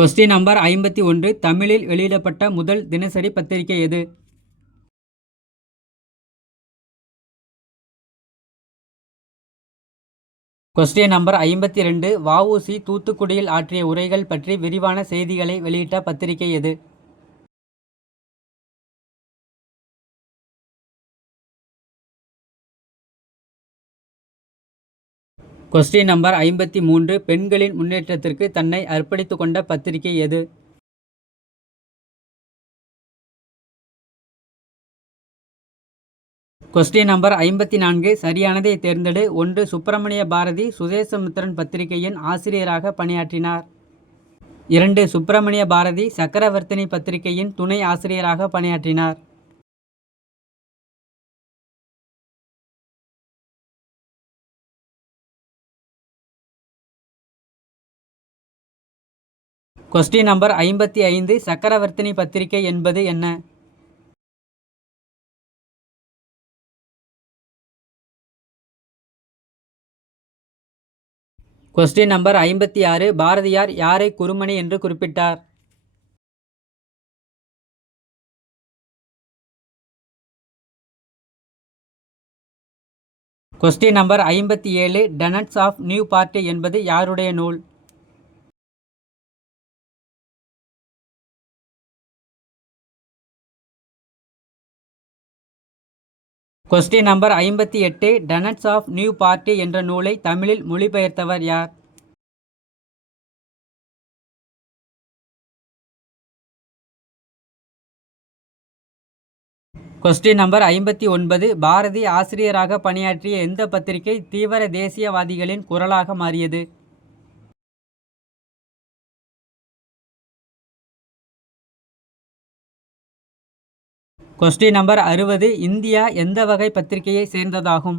Question number 51 தமிழில் வெளியிடப்பட்ட முதல் தினசரி பத்திரிகை எது? Question number 52 V.O.C.. தூத்துக்குடியில் ஆற்றிய உரைகள் பற்றி விரிவான செய்திகளை வெளியிட்ட பத்திரிகை எது? கொஸ்டின் நம்பர் 53 பெண்களின் முன்னேற்றத்திற்கு தன்னை அர்ப்பணித்துக் கொண்ட பத்திரிகை எது? கொஸ்டின் நம்பர் 54 சரியானதை தேர்ந்தெடு. 1 சுப்பிரமணிய பாரதி சுதேசமித்திரன் பத்திரிகையின் ஆசிரியராக பணியாற்றினார். 2 சுப்பிரமணிய பாரதி சக்கரவர்த்தினி பத்திரிகையின் துணை ஆசிரியராக பணியாற்றினார். கொஸ்டின் நம்பர் 55 சக்கரவர்த்தினி பத்திரிகை என்பது என்ன? கொஸ்டின் நம்பர் 56 பாரதியார் யாரை குருமணி என்று குறிப்பிட்டார்? Question number 57 tenets of new party என்பது யாருடைய நூல்? Question number 58 tenets of new party என்ற நூலை தமிழில் மொழிபெயர்த்தவர் யார்? கொஸ்டின் நம்பர் 59 பாரதி ஆசிரியராக பணியாற்றிய எந்த பத்திரிகை தீவிர தேசியவாதிகளின் குரலாக மாறியது? கொஸ்டின் நம்பர் 60 இந்தியா எந்த வகை பத்திரிகையை சேர்ந்ததாகும்?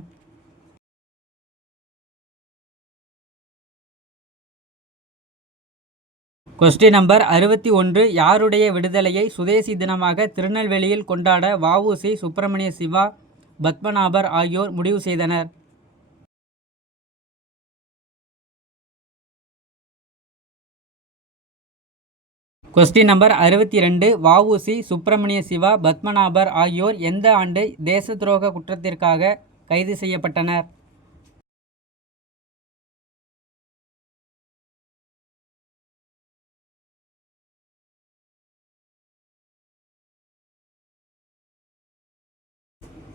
கொஸ்டின் நம்பர் 61 யாருடைய விடுதலையை சுதேசி தினமாக திருநெல்வேலியில் கொண்டாட வ.உ.சி. சுப்பிரமணிய சிவா பத்மநாபர் ஆகியோர் முடிவு செய்தனர்? Question number 62 VOC. சுப்பிரமணிய சிவா பத்மநாபர் ஆகியோர் எந்த ஆண்டு தேச துரோக குற்றத்திற்காக கைது செய்யப்பட்டனர்?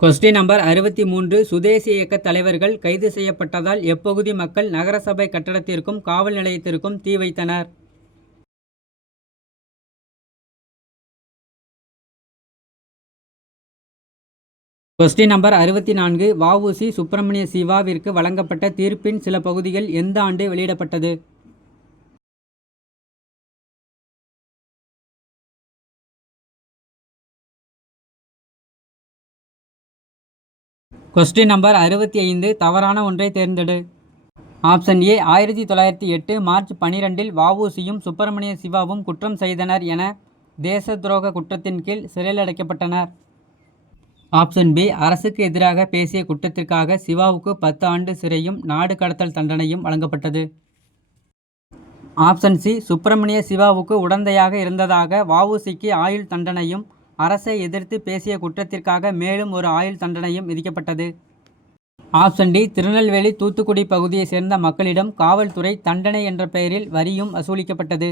கொஸ்டின் நம்பர் 63 சுதேசி இயக்க தலைவர்கள் கைது செய்யப்பட்டதால் எப்பகுதி மக்கள் நகரசபை கட்டடத்திற்கும் காவல் நிலையத்திற்கும் தீ வைத்தனர்? Question number 64 VOC. சுப்பிரமணிய சிவாவிற்கு வழங்கப்பட்ட தீர்ப்பின் சில பகுதிகள் எந்த ஆண்டு வெளியிடப்பட்டது? கொஸ்டின் நம்பர் 65 தவறான ஒன்றை தேர்ந்தெடு. ஆப்ஷன் ஏ 1908 மார்ச் 12 வ.உ.சி.யும் சுப்பிரமணிய சிவாவும் குற்றம் செய்தனர் என தேச துரோக குற்றத்தின் கீழ் சிறையில் அடைக்கப்பட்டனர். ஆப்ஷன் பி அரசுக்கு எதிராக பேசிய குற்றத்திற்காக சிவாவுக்கு 10 ஆண்டு சிறையும் நாடு கடத்தல் தண்டனையும் வழங்கப்பட்டது. ஆப்ஷன் சி சுப்பிரமணிய சிவாவுக்கு உடந்தையாக இருந்ததாக வ.உ.சி.க்கு ஆயுள் தண்டனையும் அரசை எதிர்த்து பேசிய குற்றத்திற்காக மேலும் ஒரு ஆயுள் தண்டனையும் விதிக்கப்பட்டது. ஆப்ஷன் டி திருநெல்வேலி தூத்துக்குடி பகுதியை சேர்ந்த மக்களிடம் காவல்துறை தண்டனை என்ற பெயரில் வரியும் வசூலிக்கப்பட்டது.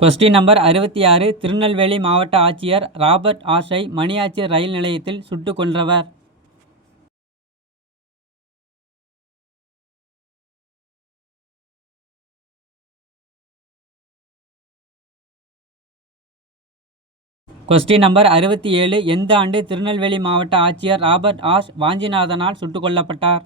கொஸ்டின் நம்பர் 66 திருநெல்வேலி மாவட்ட ஆட்சியர் ராபர்ட் ஆஷை மணியாச்சி ரயில் நிலையத்தில் சுட்டுக் கொன்றவர்? கொஸ்டின் நம்பர் 67 எந்த ஆண்டு திருநெல்வேலி மாவட்ட ஆட்சியர் ராபர்ட் ஆஷ் வாஞ்சிநாதனால் சுட்டுக் கொல்லப்பட்டார்?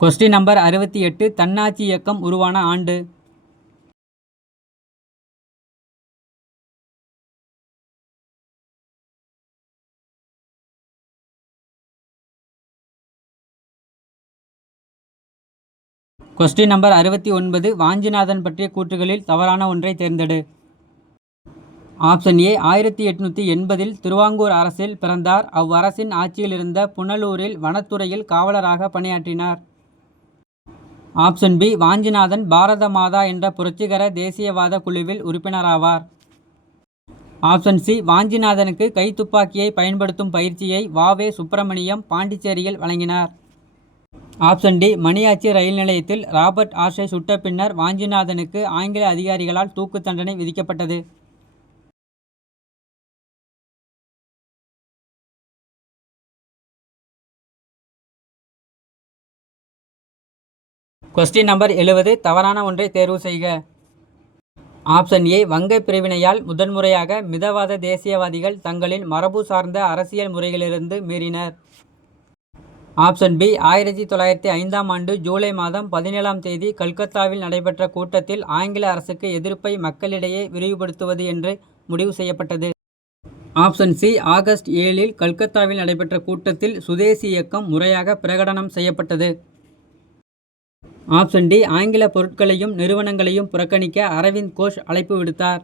கொஸ்டின் நம்பர் 68 தன்னாட்சி இயக்கம் உருவான ஆண்டு? கொஸ்டின் நம்பர் 69 வாஞ்சிநாதன் பற்றிய கூற்றுகளில் தவறான ஒன்றை தேர்ந்தெடு. ஆப்ஷன் ஏ 1880 திருவாங்கூர் அரசில் பிறந்தார். அவ்வரசின் ஆட்சியில் இருந்த புனலூரில் வனத்துறையில் காவலராக பணியாற்றினார். ஆப்ஷன் பி வாஞ்சிநாதன் பாரத மாதா என்ற புரட்சிகர தேசியவாத குழுவில் உறுப்பினராவார். ஆப்ஷன் சி வாஞ்சிநாதனுக்கு கைத்துப்பாக்கியை பயன்படுத்தும் பயிற்சியை வ.வே. சுப்பிரமணியம் பாண்டிச்சேரியில் வழங்கினார். ஆப்ஷன் டி மணியாச்சி ரயில் நிலையத்தில் ராபர்ட் ஆஷை சுட்ட பின்னர் வாஞ்சிநாதனுக்கு ஆங்கில அதிகாரிகளால் தூக்கு தண்டனை விதிக்கப்பட்டது. கொஸ்டின் நம்பர் 70 தவறான ஒன்றை தேர்வு செய்க. ஆப்ஷன் ஏ வங்க பிரிவினையால் முதன்முறையாக மிதவாத தேசியவாதிகள் தங்களின் மரபு சார்ந்த அரசியல் முறைகளிலிருந்து மீறினர். ஆப்ஷன் பி 1905ஆம் ஆண்டு ஜூலை மாதம் 17ஆம் தேதி கல்கத்தாவில் நடைபெற்ற கூட்டத்தில் ஆங்கில அரசுக்கு எதிர்ப்பை மக்களிடையே விரிவுபடுத்துவது என்று முடிவு செய்யப்பட்டது. ஆப்ஷன் சி ஆகஸ்ட் 7இல் கல்கத்தாவில் நடைபெற்ற கூட்டத்தில் சுதேசி இயக்கம் முறையாக பிரகடனம் செய்யப்பட்டது. ஆப்ஷன் டி ஆங்கில பொருட்களையும் நிறுவனங்களையும் புறக்கணிக்க அரவிந்த் கோஷ் அழைப்பு விடுத்தார்.